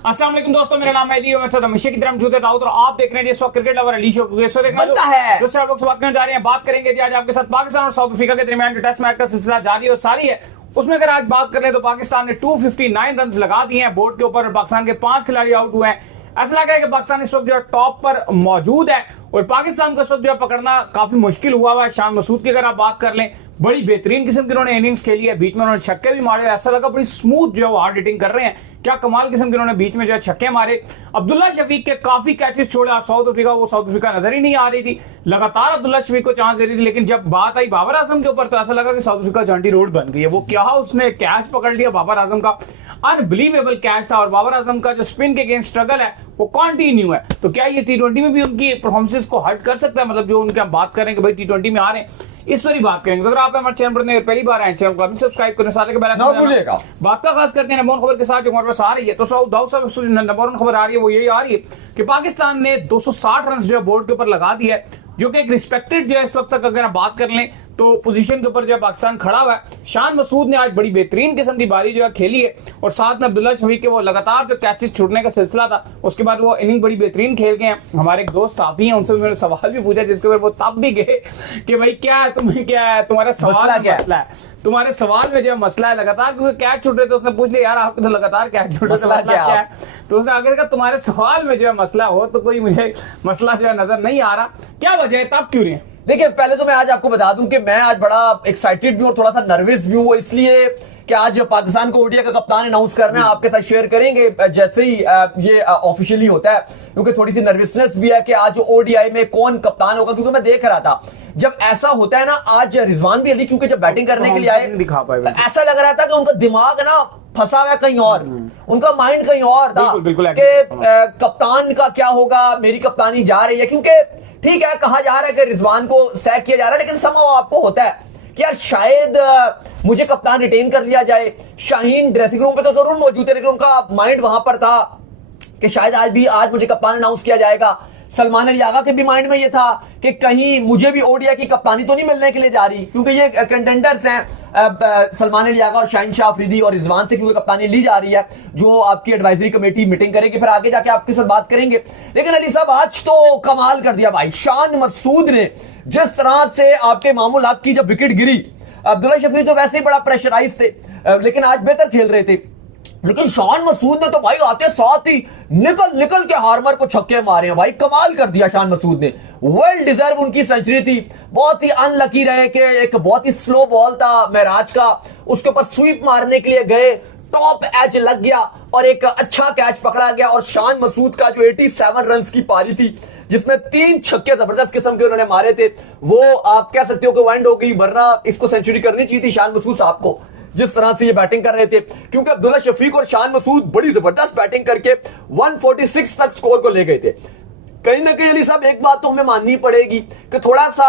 अस्सलाम वालेकुम दोस्तों, मेरा नाम है लियो, मैं सद हमेशा की तरह मौजूद है दाऊद और आप देख रहे हैं इस वक्त क्रिकेट लवर अली शो को। इसको देखना बनता है दूसरा लोग बात करने जा रहे हैं। बात करेंगे जी आज आपके साथ पाकिस्तान और साउथ अफ्रीका के दरमियान जो टेस्ट मैच का सिलसिला जारी और सारी है, उसमें अगर आज बात करें तो पाकिस्तान ने 259 रन लगा दिए हैं बोर्ड के ऊपर। पाकिस्तान के 5 खिलाड़ी आउट हुए हैं। ऐसा लग रहा है कि पाकिस्तान इस वक्त जो है टॉप पर मौजूद है और पाकिस्तान को इस वक्त जो है पकड़ना काफी मुश्किल हुआ है। शान मसूद की अगर आप बात कर लें, बड़ी बेहतरीन किस्म की उन्होंने इनिंग्स खेली है, बीच में उन्होंने छक्के भी मारे। ऐसा लगा बड़ी स्मूथ जो है वो हार्ड हिटिंग कर रहे हैं। क्या कमाल किस्म के उन्होंने बीच में जो है छक्के मारे। अब्दुल्ला शफीक के काफी कैचेस छोड़े। साउथ अफ्रीका वो साउथ अफ्रीका नजर ही नहीं आ रही थी। लगातार अब्दुल्ला शफीक को चांस दे रही थी, लेकिन जब बात आई बाबर आजम के ऊपर तो ऐसा लगा कि साउथ अफ्रीका जॉन्टी रोड बन गई है। वो क्या उसने कैच पकड़ लिया बाबर आजम का, अनबिलीवेबल कैच था। और बाबर आजम का जो स्पिन के अगेंस्ट स्ट्रगल है वो कंटिन्यू है। तो क्या ये टी20 में भी उनकी परफॉर्मेंस को हर्ट कर सकता है? मतलब जो उनके हम बात करें कि भाई टी20 में आ रहे हैं, इस पर ही बात करेंगे। तो अगर आप हमारे चैनल पर पहली बार आए, चैनल को सब्सक्राइब करें, साथ ही बात का खास करते हैं नंबर खबर के साथ जो हमारे पास आ रही है। तो नंबर वन खबर आ रही है वो यही आ रही है कि पाकिस्तान ने 260 रन जो है बोर्ड के ऊपर लगा दिया है, जो कि एक रिस्पेक्टेड जो है इस वक्त तक अगर आप बात कर लें तो पोजीशन के ऊपर जो है पाकिस्तान खड़ा हुआ है। शान मसूद ने आज बड़ी बेहतरीन किस्म की बारी जो है खेली है और साथ में अब्दुल्ला शफीक के वो लगातार जो कैचेस छूटने का सिलसिला था उसके बाद वो इनिंग बड़ी बेहतरीन खेल गए हैं। हमारे एक दोस्त काफी हैं, उनसे मैंने सवाल भी पूछा जिसके ऊपर वो तब भी गए कि भाई क्या है, तुम्हें क्या है, तुम्हारा सवाल मसला है, तुम्हारे सवाल में जो है मसला है लगातार क्योंकि कैच छूट रहे थे। उसने पूछ लिया यार आपको तो लगातार कैच छूट रहे क्या है, तो उसने अगर कहा तुम्हारे सवाल में जो है मसला हो तो कोई मुझे मसला जो है नजर नहीं आ रहा, क्या वजह है, तब क्यों नहीं है? देखिए, पहले तो मैं आज आपको बता दूं कि मैं आज बड़ा एक्साइटेड भी हूं और थोड़ा सा नर्वस भी हूं, इसलिए कि आज पाकिस्तान को ओडीआई का कप्तान अनाउंस करना है, आपके साथ शेयर करेंगे जैसे ही ये ऑफिशियली होता है, क्योंकि थोड़ी सी नर्वसनेस भी है कि आज ओडीआई में कौन कप्तान होगा। क्योंकि मैं देख रहा था जब ऐसा होता है ना, आज रिजवान भी अली क्योंकि जब बैटिंग करने के लिए आए ऐसा लग रहा था कि उनका दिमाग ना फंसा हुआ है कहीं और, उनका माइंड कहीं और था कि कप्तान का क्या होगा, मेरी कप्तानी जा रही है। क्योंकि ठीक है, कहा जा रहा है कि रिजवान को सैक किया जा रहा है, लेकिन समहाउ आपको होता है कि यार शायद मुझे कप्तान रिटेन कर लिया जाए। शाहीन ड्रेसिंग रूम पे तो जरूर मौजूद है, लेकिन उनका माइंड वहां पर था कि शायद आज मुझे कप्तान अनाउंस किया जाएगा। सलमान अली आगा के भी माइंड में ये था कि कहीं मुझे भी ओडीआई की कप्तानी तो नहीं मिलने के लिए जा रही, क्योंकि ये कंटेंडर्स हैं सलमान अली आगा और शाहीन शाह अफरीदी और रिजवान से क्योंकि कप्तानी ली जा रही है, जो आपकी एडवाइजरी कमेटी मीटिंग करेगी, फिर आगे जाके आपके साथ बात करेंगे। लेकिन अली साहब आज तो कमाल कर दिया भाई शान मसूद ने, जिस तरह से आपके मामूल हक की जब विकेट गिरी, अब्दुल्ला शफीक तो वैसे ही बड़ा प्रेशराइज थे लेकिन आज बेहतर खेल रहे थे, लेकिन शान मसूद ने तो भाई आते साथ ही निकल के हार्मर को छक्के मारे हैं। भाई कमाल कर दिया शान मसूद ने, वेल डिजर्व उनकी सेंचुरी थी। बहुत ही अनलकी रहे कि एक बहुत ही स्लो बॉल था महराज का, उसके ऊपर स्वीप मारने के लिए गए, टॉप एज लग गया और एक अच्छा कैच पकड़ा गया। और शान मसूद का जो 87 रन की पारी थी जिसमें 3 छक्के जबरदस्त किस्म के उन्होंने मारे थे, वो आप कह सकते हो कि वाइंड हो गई, वरना इसको सेंचुरी करनी चाहिए थी शान मसूद साहब को, जिस तरह से ये बैटिंग कर रहे थे। क्योंकि अब्दुल्ला शफीक और शान मसूद बड़ी जबरदस्त बैटिंग करके 146 तक स्कोर को ले गए थे। कहीं ना कहीं अली साहब एक बात तो हमें माननी पड़ेगी कि थोड़ा सा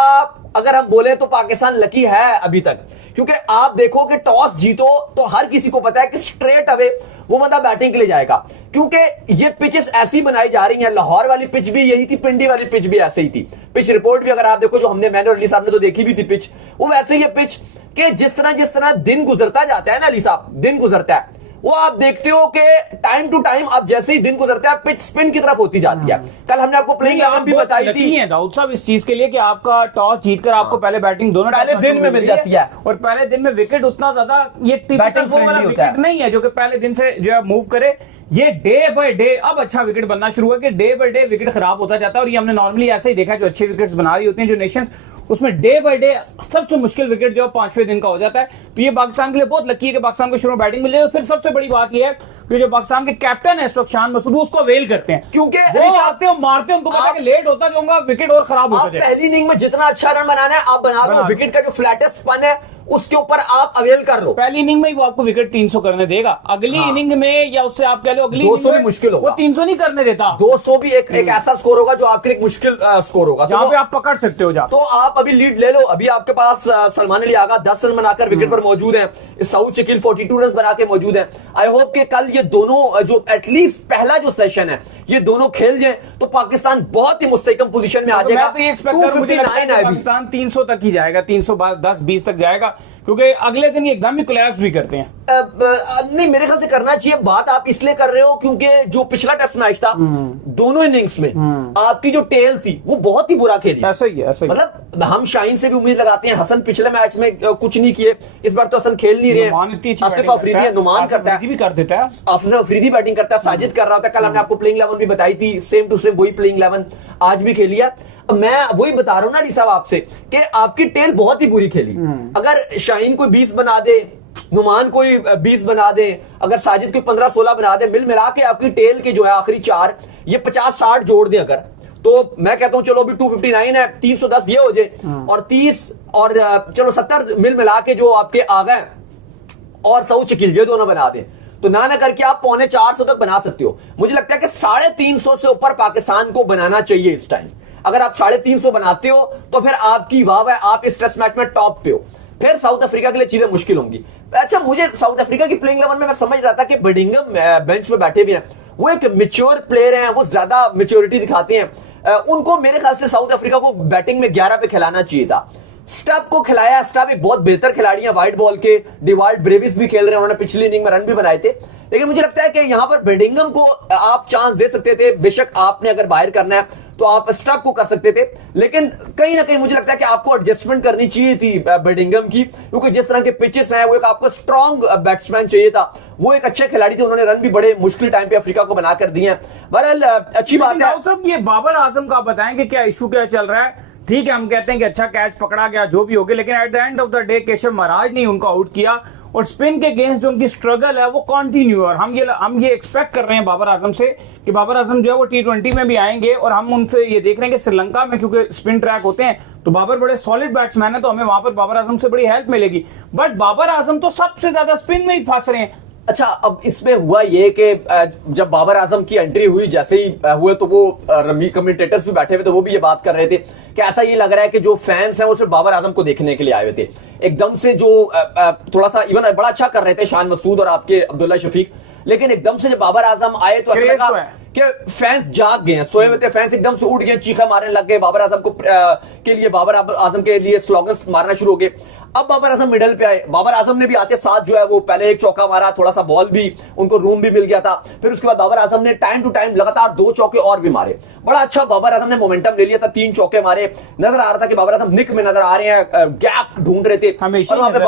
अगर हम बोले तो पाकिस्तान लकी है अभी तक, क्योंकि आप देखो कि टॉस जीतो तो हर किसी को पता है कि स्ट्रेट अवे वो बंदा बैटिंग के लिए जाएगा, क्योंकि ये पिचेस ऐसी बनाई जा रही हैं। लाहौर वाली पिच भी यही थी, पिंडी वाली पिच भी ऐसे ही थी। पिच रिपोर्ट भी अगर आप देखो, जो मैंने और अली साहब ने तो देखी भी थी पिच, वो वैसे ही है पिच कि जिस तरह दिन गुजरता जाता है ना अली साहब, दिन गुजरता है, वो आप देखते हो कि टाइम टू टाइम अब जैसे ही दिन गुजरता है पिच स्पिन की तरफ होती जाती है। कल हमने आपको प्लेइंग इलेवन भी बताई थी दाऊद साहब इस चीज के लिए कि आपका टॉस जीतकर आपको पहले बैटिंग दोनों पहले दिन में मिल जाती है और पहले दिन में विकेट उतना ज्यादा ये बैटिंग वाला विकेट नहीं है जो कि पहले दिन से जो है मूव करे। ये डे बाय डे अब अच्छा विकेट बनना शुरू हुआ कि डे बाय डे विकेट खराब होता जाता है। और ये हमने नॉर्मली ऐसे ही देखा, जो अच्छे विकेट्स बना रही होती हैं जो नेशंस, उसमें डे बाय डे सबसे मुश्किल विकेट जो 5वें दिन का हो जाता है। तो ये पाकिस्तान के लिए बहुत लकी है कि पाकिस्तान को शुरू में बैटिंग मिल रही है। फिर सबसे बड़ी बात यह है कि जो पाकिस्तान के कैप्टन है इस वक्त शान मसूद, उसको वेल करते हैं, क्योंकि वो आते हैं मारते हैं, उनको पता है कि लेट होता जाऊंगा विकेट और खराब होता जाएगा। पहली इनिंग में जितना अच्छा रन बनाना है आप बना लो, विकेट का जो फ्लैटेस्ट स्पन है उसके ऊपर आप अवेल कर लो। पहली इनिंग में ही वो आपको विकेट 300 करने देगा, अगली इनिंग में या उससे आप कह लो अगली 200 भी मुश्किल होगा, वो 300 नहीं करने देता। 200 भी एक ऐसा स्कोर होगा जो आपके लिए एक मुश्किल स्कोर होगा, जहां पे आप पकड़ सकते हो। तो आप अभी लीड ले लो। अभी आपके पास सलमान अली आगा 10 रन बनाकर विकेट पर मौजूद है, सऊद शकील 42 रन बना के मौजूद है। आई होप कि कल ये दोनों जो एटलीस्ट पहला जो सेशन है ये दोनों खेल जाए तो पाकिस्तान बहुत ही मुस्तहकम पोजीशन में आ जाएगा। मैं तो ये एक्सपेक्ट कर रहा हूं पाकिस्तान 300 तक ही जाएगा, 310-20 तक जाएगा, क्योंकि अगले दिन ये एकदम ही कोलैप्स भी करते हैं। नहीं, मेरे ख्याल से करना चाहिए। बात आप इसलिए कर रहे हो क्योंकि जो पिछला टेस्ट मैच था दोनों इनिंग्स में आपकी जो टेल थी वो बहुत ही बुरा खेली। ऐसा ही है, ऐसा ही। मतलब हम शाहीन से भी उम्मीद लगाते हैं। हसन पिछले मैच में कुछ नहीं किए, इस बार तो हसन खेल नहीं रहे। आसिफ अफरीदी, नुमान करता है, भी कर देता है, आसिफ अफरीदी बैटिंग करता है, साजिद कर रहा होता है। कल हमने आपको प्लेइंग 11 भी बताई थी, सेम टू सेम वही प्लेइंग 11 आज भी खेली है। मैं वही बता रहा हूं ना अली साहब आपसे कि आपकी टेल बहुत ही बुरी खेली। अगर शाहीन कोई 20 बना दे, नुमान कोई 20 बना दे, अगर साजिद कोई 15-16 बना दे, मिल मिला के आपकी टेल के जो है आखिरी 4 ये 50-60 जोड़ दे अगर, तो मैं कहता हूं चलो अभी 259 है, 310 ये हो जाए और 30 और चलो 70 मिल मिला के जो आपके आ गए और 100 शकील ये दोनों बना दें, तो ना करके आप 350 तक बना सकते हो। मुझे लगता है कि 350 से ऊपर पाकिस्तान को बनाना चाहिए इस टाइम। अगर आप 350 बनाते हो तो फिर आपकी वाह है, आप इस टेस्ट मैच में टॉप पे हो। फिर साउथ अफ्रीका के लिए चीजें मुश्किल होंगी। अच्छा, मुझे साउथ अफ्रीका की प्लेइंग 11 में मैं समझ रहा था कि बडिंगम बेंच पे बैठे हुए हैं, वो एक मैच्योर प्लेयर हैं, वो ज्यादा मैच्योरिटी दिखाते हैं। उनको मेरे ख्याल से साउथ अफ्रीका को बैटिंग में 11 पे खिलाना चाहिए था। स्टब को खिलाया, स्टब एक बहुत बेहतर खिलाड़ी है वाइट बॉल के, डिवाल्ड ब्रेविस भी खेल रहे हैं, उन्होंने पिछली इनिंग में रन भी बनाए थे। लेकिन मुझे लगता है कि यहां पर बेडिंगम को आप चांस दे सकते थे। बेशक आपने अगर बाहर करना है तो आप स्टब को कर सकते थे, लेकिन कहीं ना कहीं मुझे लगता है कि आपको एडजस्टमेंट करनी चाहिए थी बेडिंगम की, क्योंकि जिस तरह के पिचेस हैं वो एक आपको स्ट्रॉन्ग बैट्समैन चाहिए था। वो एक अच्छे खिलाड़ी थे, उन्होंने रन भी बड़े मुश्किल टाइम पे अफ्रीका को बनाकर दिए हैं। बहरहाल अच्छी बात है। साहब, ये बाबर आजम का बताएं कि क्या इशू क्या चल रहा है। ठीक है, हम कहते हैं कि अच्छा कैच पकड़ा गया, जो भी हो गया, लेकिन at the end of the day Keshav Maharaj ने उनको आउट किया और स्पिन के अगेंस्ट जो उनकी स्ट्रगल है वो कंटिन्यू है। और हम ये एक्सपेक्ट कर रहे हैं बाबर आजम से कि बाबर आजम जो है वो T20 में भी आएंगे, और हम उनसे ये देख रहे हैं कि श्रीलंका में क्योंकि स्पिन ट्रैक होते हैं तो बाबर बड़े सॉलिड बैट्समैन है, तो हमें वहां पर बाबर आजम से बड़ी हेल्प मिलेगी। बट बाबर आजम तो सबसे ज्यादा स्पिन में ही फंस रहे हैं। अच्छा, अब इसमें हुआ ये कि जब बाबर आजम की एंट्री हुई, जैसे ही हुए तो वो रमी कमेंटेटर्स भी बैठे हुए थे, वो भी ये बात कर रहे थे कि ऐसा ये लग रहा है कि जो फैंस हैं वो सिर्फ बाबर आजम को देखने के लिए आए हुए थे। एकदम से जो थोड़ा सा इवन बड़ा अच्छा कर रहे थे शान मसूद और आपके अब्दुल्ला शफीक, लेकिन एकदम से जब बाबर आजम आए तो ऐसा लगा कि फैंस जाग गए हैं, सोए हुए थे फैंस एकदम से उठ गए, चीखा मारने लग गए, बाबर आजम को के लिए बाबर आजम के लिए स्लोगन्स मारना शुरू हो गए। अब बाबर आजम मिडल पे आए, बाबर आजम ने भी आते साथ जो है वो पहले एक चौका मारा, थोड़ा सा बॉल भी उनको रूम भी मिल गया था। फिर उसके बाद बाबर आजम ने टाइम टू टाइम लगातार 2 चौके और भी मारे। बड़ा अच्छा बाबर आजम ने मोमेंटम ले लिया था, 3 चौके मारे। नजर आ रहा था कि बाबर आजम निक में नजर आ रहे हैं, गैप ढूंढ रहे थे और वहां पे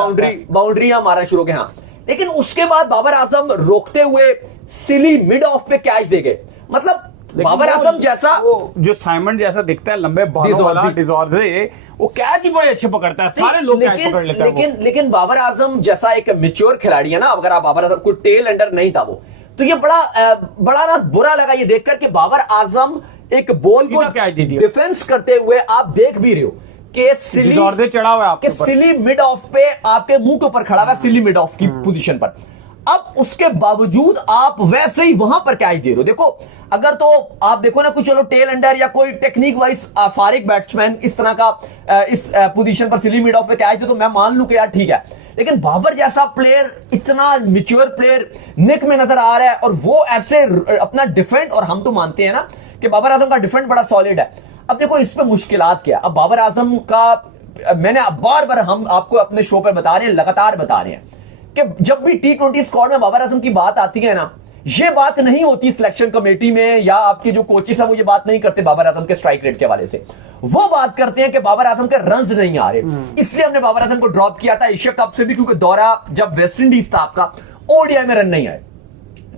बाउंड्रियां मारना शुरू हो गए। हाँ, लेकिन उसके बाद बाबर आजम रोकते हुए सिली मिड ऑफ पे कैच दे गए। मतलब बाबर आजम जैसा वो जो साइमन जैसा दिखता है, लंबे बालों वाला डिजॉर्जे, वो कैच ही बड़े अच्छे पकड़ता है, सारे लोग कैच पकड़ लेते हैं। लेकिन बाबर आजम जैसा एक मैच्योर खिलाड़ी है ना, अगर आप बाबर आजम कोई टेल एंडर नहीं था वो, तो ये बड़ा ना बुरा लगा ये देखकर कि बाबर आजम एक बॉल को डिफेंस करते हुए आप देख भी रहे हो कि सिली चढ़ा हुआ है, सिली मिड ऑफ पे आपके मुंह के ऊपर खड़ा हुआ, सिली मिड ऑफ की पोजीशन पर। अब उसके बावजूद आप वैसे ही वहां पर कैच दे रहे हो। देखो, अगर तो आप देखो ना कुछ, चलो टेल अंडर या कोई टेक्निक वाइज फारिक बैट्समैन इस तरह का इस पोजीशन पर सिली मिड ऑफ पे कैच दे तो मैं मान लूं कि यार ठीक है, लेकिन बाबर जैसा प्लेयर, इतना मैच्योर प्लेयर निक में नजर आ रहा है और वो ऐसे अपना डिफेंड, और हम तो मानते हैं ना कि बाबर आजम का डिफेंड बड़ा सॉलिड है। अब देखो इस पे मुश्किलात क्या। अब बाबर आजम का मैंने बार बार हम आपको अपने शो पर बता रहे हैं, लगातार बता रहे हैं कि जब भी T20 स्क्वाड में बाबर आजम की बात आती है ना, ये बात नहीं होती सिलेक्शन कमेटी में या आपके जो कोचेस हैं वो ये बात नहीं करते बाबर आजम के स्ट्राइक रेट के हवाले से। वो बात करते हैं कि बाबर आजम के रन्स नहीं आ रहे, इसलिए हमने बाबर आजम को ड्रॉप किया था एशिया कप से भी, क्योंकि दौरा जब वेस्ट इंडीज था आपका, ओडीआई में रन नहीं आए।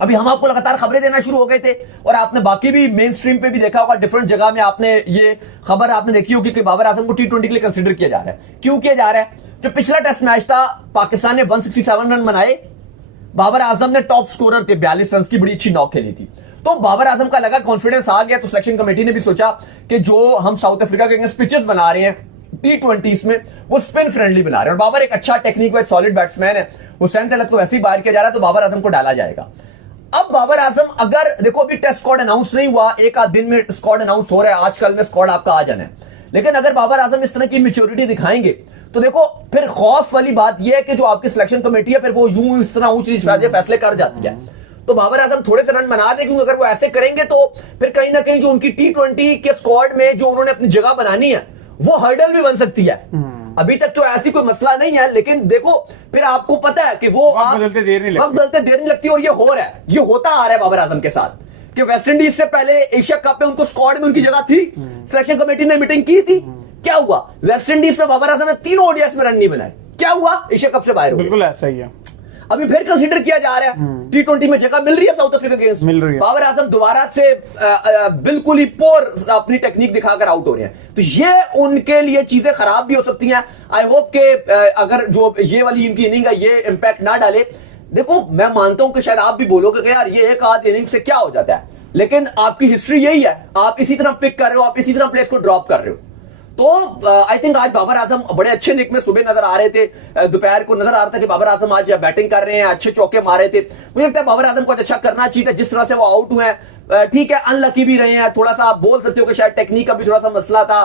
अभी हम आपको लगातार खबरें देना शुरू हो गए थे और आपने बाकी भी मेन स्ट्रीम पे भी देखा होगा, डिफरेंट जगह में आपने ये खबर आपने देखी होगी कि बाबर आजम को T20 के लिए कंसिडर किया जा रहा है। क्यों किया जा रहा है? जो पिछला टेस्ट मैच था, पाकिस्तान ने 167 रन बनाए, बाबर आजम ने टॉप स्कोरर थे, 42 रन की बड़ी अच्छी नॉक खेली थी। तो बाबर आजम का लगा कॉन्फिडेंस आ गया, तो सिलेक्शन कमेटी ने भी सोचा कि जो हम साउथ अफ्रीका के अगेंस्ट पिचेस बना रहे हैं T20s में, वो स्पिन फ्रेंडली बना रहे हैं। और बाबर एक अच्छा टेक्निक वाइज सॉलिड बैट्समैन है, हुसैन तलत को वैसे ही बाहर किया जा रहा है, तो बाबर आजम को डाला जाएगा। अब बाबर आजम, अगर देखो अभी टेस्ट स्क्वाड अनाउंस नहीं हुआ, एक आध दिन में स्क्वाड अनाउंस हो रहा है, आजकल में स्क्वाड आपका आ जाना है, लेकिन अगर बाबर आजम इस तरह की मैच्योरिटी दिखाएंगे तो देखो फिर खौफ वाली बात यह है कि जो आपकी सिलेक्शन कमेटी है फिर वो यूं इस तरह ऊंच नीच फैसले कर जाती है। तो बाबर आजम थोड़े से रन बना दे, क्योंकि अगर वो ऐसे करेंगे तो फिर कहीं ना कहीं जो उनकी T20 के स्क्वाड में जो उन्होंने अपनी जगह बनानी है वो हर्डल भी बन सकती है। अभी तक तो ऐसी कोई मसला नहीं है, लेकिन देखो फिर आपको पता है कि वो वक्त बदलते देर नहीं लगती। वक्त बदलते देर नहीं लगती, और ये हो रहा है, ये होता आ रहा है बाबर आजम के साथ कि वेस्ट इंडीज से पहले एशिया कप में उनको स्क्वाड में उनकी जगह थी, सिलेक्शन कमेटी ने मीटिंग की थी, क्या हुआ? वेस्ट इंडीज में बाबर आजम ने 3 ओडीआई में रन नहीं बनाए, क्या हुआ? एशिया कप से बाहर हो गए। बिल्कुल ऐसा ही है। अभी फिर कंसीडर किया जा रहा है, T20 में जगह मिल रही है साउथ अफ्रीका के अगेंस्ट, मिल रही है। बाबर आजम दोबारा से बिल्कुल ही पोर अपनी टेक्निक दिखाकर आउट हो रहे हैं, तो ये उनके लिए चीजें खराब भी हो सकती हैं। आई होप के अगर जो ये वाली इनकी इनिंग है ये इंपैक्ट ना डाले। देखो मैं मानता हूं कि शायद आप भी बोलोगे कि यार ये एक आध इनिंग से क्या हो जाता है, लेकिन आपकी हिस्ट्री यही है, आप इसी तरह पिक कर रहे हो, आप इसी तरह प्लेस को ड्रॉप कर रहे हो। तो आई थिंक आज बाबर आजम बड़े अच्छे निक में सुबह नजर आ रहे थे, दोपहर को नजर आ रहा था कि बाबर आजम आज बैटिंग कर रहे हैं, अच्छे चौके मारे थे। मुझे लगता है बाबर आजम को अच्छा करना चाहिए था, जिस तरह से वो आउट हुए हैं। ठीक है अनलकी भी रहे हैं, थोड़ा सा आप बोल सकते हो कि शायद टेक्निक का भी थोड़ा सा मसला था,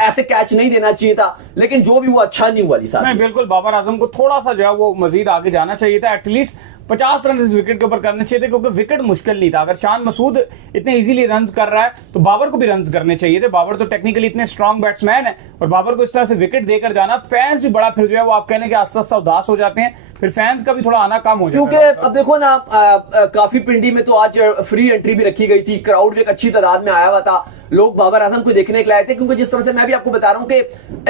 ऐसे कैच नहीं देना चाहिए था, लेकिन जो भी वो अच्छा नहीं हुआ साहब। नहीं बिल्कुल, बाबर आजम को थोड़ा सा जो है वो मजीद आगे जाना चाहिए था, एटलीस्ट 50 रन इस विकेट के ऊपर करने चाहिए थे, क्योंकि विकेट मुश्किल नहीं था। अगर शान मसूद इतने इजीली रन्स कर रहा है तो बाबर को भी रन्स करने चाहिए थे। बाबर तो टेक्निकली इतने स्ट्रांग बैट्समैन है, और बाबर को इस तरह से विकेट देकर जाना, फैंस भी बड़ा फिर जो है वो आप कहने के आस्ता उदास हो जाते हैं, फिर फैंस का भी थोड़ा आना कम हो जाता है। क्योंकि अब देखो ना काफी पिंडी में तो आज फ्री एंट्री भी रखी गई थी, क्राउड भी एक अच्छी तादाद में आया हुआ था, लोग बाबर आजम को देखने के लिए आए थे, क्योंकि जिस तरह से मैं भी आपको बता रहा हूं कि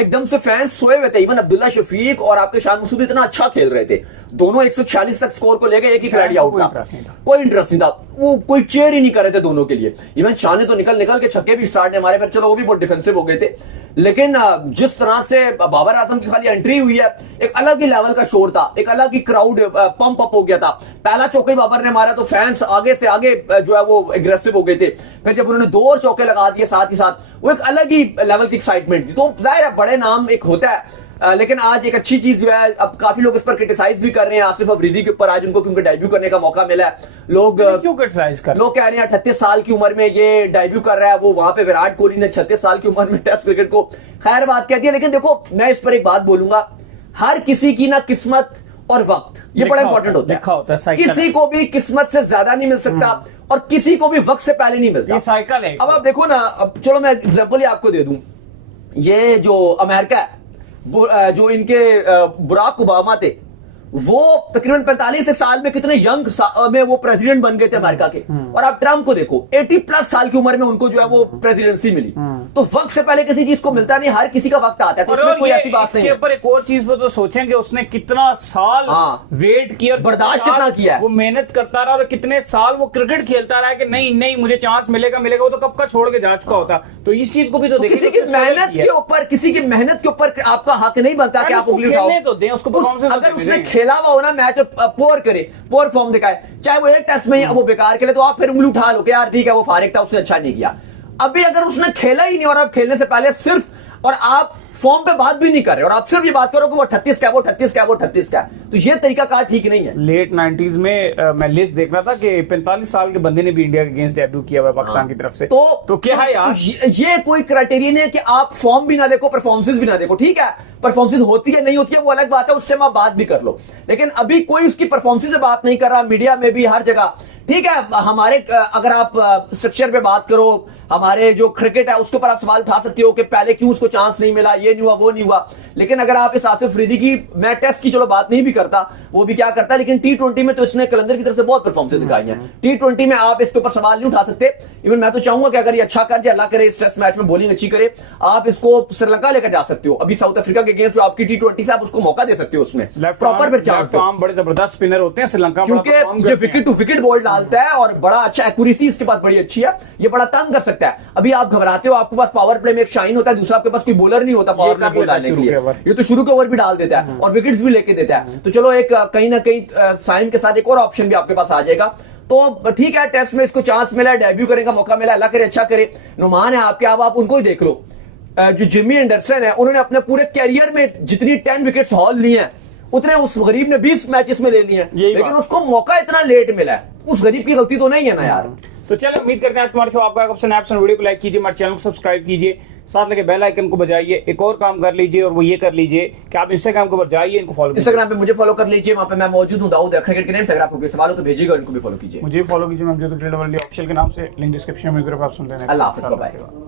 एकदम से फैंस सोए हुए थे। इवन अब्दुल्ला शफीक और आपके शान मसूद इतना अच्छा खेल रहे थे, दोनों 146 तक स्कोर को लेके, एक ही खिलाड़ी आउट था, कोई इंटरेस्ट नहीं था, वो कोई चेयर ही नहीं कर रहे थे दोनों के लिए। इवन शान ने तो निकल के छक्के भी स्टार्ट ने मारे, पर चलो वो भी बहुत डिफेंसिव हो गए थे। लेकिन जिस तरह से बाबर आजम की खाली एंट्री हुई है, एक अलग ही लेवल का शोर था, एक अलग ही क्राउड पंप अप हो गया था। पहला चौके बाबर ने मारा तो फैंस आगे से आगे जो है वो एग्रेसिव हो गए थे, फिर जब उन्होंने 2 और चौके लगा दिए साथ ही साथ, वो एक अलग ही लेवल की एक्साइटमेंट थी। तो जाहिर है बड़े नाम एक होता है, लेकिन आज एक अच्छी चीज जो है, अब काफी लोग इस पर क्रिटिसाइज भी कर रहे हैं आसिफ अफरीदी के ऊपर, आज उनको क्योंकि डेब्यू करने का मौका मिला है। लोग क्यों क्रिटिसाइज कर, लोग कह रहे हैं 38 साल की उम्र में ये डेब्यू कर रहा है, वो वहां पे विराट कोहली ने 36 साल की उम्र में टेस्ट क्रिकेट को खैर बात कह दी है। लेकिन देखो मैं इस पर एक बात बोलूंगा, हर किसी की ना किस्मत और वक्त ये बड़ा इंपॉर्टेंट होता है। किसी को भी किस्मत से ज्यादा नहीं मिल सकता और किसी को भी वक्त से पहले नहीं मिलता, ये साइकिल है। अब आप देखो ना, अब चलो मैं एग्जांपल ही आपको दे दूं, ये जो अमेरिका है, जो इनके बराक ओबामा थे, वो तकरीबन 45 साल में कितने यंग में वो प्रेसिडेंट बन गए थे अमेरिका के, और आप ट्रंप को देखो 80+ साल की उम्र में उनको जो है वो प्रेसिडेंसी मिली। तो वक्त से पहले किसी चीज को मिलता नहीं, हर किसी का वक्त आता है, तो इसमें कोई ऐसी बात नहीं है। पर एक और चीज पर तो सोचेंगे, उसने कितना साल वेट किया, बर्दाश्त कितना किया, वो मेहनत करता रहा, और कितने साल वो क्रिकेट खेलता रहा है कि नहीं मुझे चांस मिलेगा, वो तो कब का छोड़ के जा चुका होता। तो इस चीज को भी तो देखिए, किसी की मेहनत के ऊपर आपका हक नहीं बनता कि आप उंगली उठाओ, तो दें उसको। अगर उसने खेला हुआ हो ना मैच, पोर करे, पोर फॉर्म दिखाए, चाहे वो एक टेस्ट में वो बेकार खेले, तो आप फिर उंगली उठा लो कि यार ठीक है वो फारिग था, उसने अच्छा नहीं किया। अभी अगर उसने खेला ही नहीं और आप खेलने से पहले सिर्फ, और आप फॉर्म पे बात भी नहीं कर रहे और आप सिर्फ ये बात करो कि वो 38 का, वो 38 का, वो 38 का, तो ये तरीका कार ठीक नहीं है। लेट 90s में मैं लिस्ट देख रहा था कि 45 साल के बंदे ने भी इंडिया के अगेंस्ट डेब्यू किया हुआ पाकिस्तान की तरफ से। तो क्या है यार, ये कोई क्राइटेरिया नहीं है कि आप फॉर्म भी ना देखो, परफॉर्मेंसेस भी ना देखो। ठीक है परफॉर्मेंस होती है नहीं होती है वो अलग बात है, उस टाइम आप बात भी कर लो, लेकिन अभी कोई उसकी परफॉर्मेंस से बात नहीं कर रहा, मीडिया में भी हर जगह। ठीक है हमारे अगर आप स्ट्रक्चर पे बात करो, हमारे जो क्रिकेट है उसके ऊपर आप सवाल उठा सकते हो कि पहले क्यों उसको चांस नहीं मिला, ये नहीं हुआ, वो नहीं हुआ। लेकिन अगर आप इस आसिफ अफरीदी की, मैं टेस्ट की चलो बात नहीं भी करता, वो भी क्या करता है, लेकिन T20 में तो इसने कलंदर की तरफ से बहुत परफॉर्मेंस दिखाई है। T20 में आप इसके ऊपर सवाल नहीं उठा सकते। इवन मैं तो चाहूंगा कि अगर ये अच्छा कर जाए, अल्लाह करे इस टेस्ट मैच में बॉलिंग अच्छी करे, आप इसको श्रीलंका लेकर जा सकते हो। अभी साउथ अफ्रीका के अगेंस्ट जो आपकी T20 से आप उसको मौका दे सकते हो, उसमें प्रॉपर बड़े जबरदस्त स्पिनर होते हैं श्रीलंका, क्योंकि ये विकेट टू विकेट बॉल डालता है और बड़ा अच्छा एक्यूरेसी इसके पास बड़ी अच्छी है, ये बड़ा तंग कर सकता है। अभी आप घबराते हो, आपके पास पावर प्ले में एक शाइन होता है, दूसरा आपके पास कोई बॉलर नहीं होता पावर प्ले बॉल डालने के लिए, ये तो शुरू के ओवर भी डाल देता है और विकेट्स भी लेके देता है। तो चलो एक कहीं ना कहीं साइन के साथ एक और ऑप्शन भी आपके पास आ जाएगा। तो ठीक है टेस्ट में इसको चांस मिला, डेब्यू करने का मौका मिला, अल्लाह करे अच्छा करे। नुमान है आपके, अब आप उनको ही देख लो, जो जिमी एंडरसन है, उन्होंने अपने पूरे कैरियर में जितनी 10 विकेट्स हॉल ली हैं उतने उस गरीब ने 20 मैचेस में ले लिए हैं, लेकिन उसको मौका इतना लेट मिला है। उस गरीब की गलती तो नहीं है ना यार। तो चलो उम्मीद करते हैं आज हमारे शो आपका पसंद आया। वीडियो को लाइक कीजिए, हमारे चैनल को सब्सक्राइब कीजिए, साथ लगे बेल आइकन को बजाइए। एक और काम कर लीजिए और वो ये कर लीजिए कि आप इंस्टाग्राम के ऊपर जाइए, इनको फॉलो, इंस्टाग्राम पे मुझे फॉलो कर लीजिए, वहां पे मैं मौजूद हूं, दाऊद क्रिकेट के नेम से। अगर आपको कोई सवाल हो तो भेजिएगा, इनको भी फॉलो कीजिए, मुझे फॉलो कीजिए, मैं ऑफिशियल के नाम से, लिंक डिस्क्रिप्शन में, आप सुनते हैं। अल्लाह हाफिज़, बाय बाय।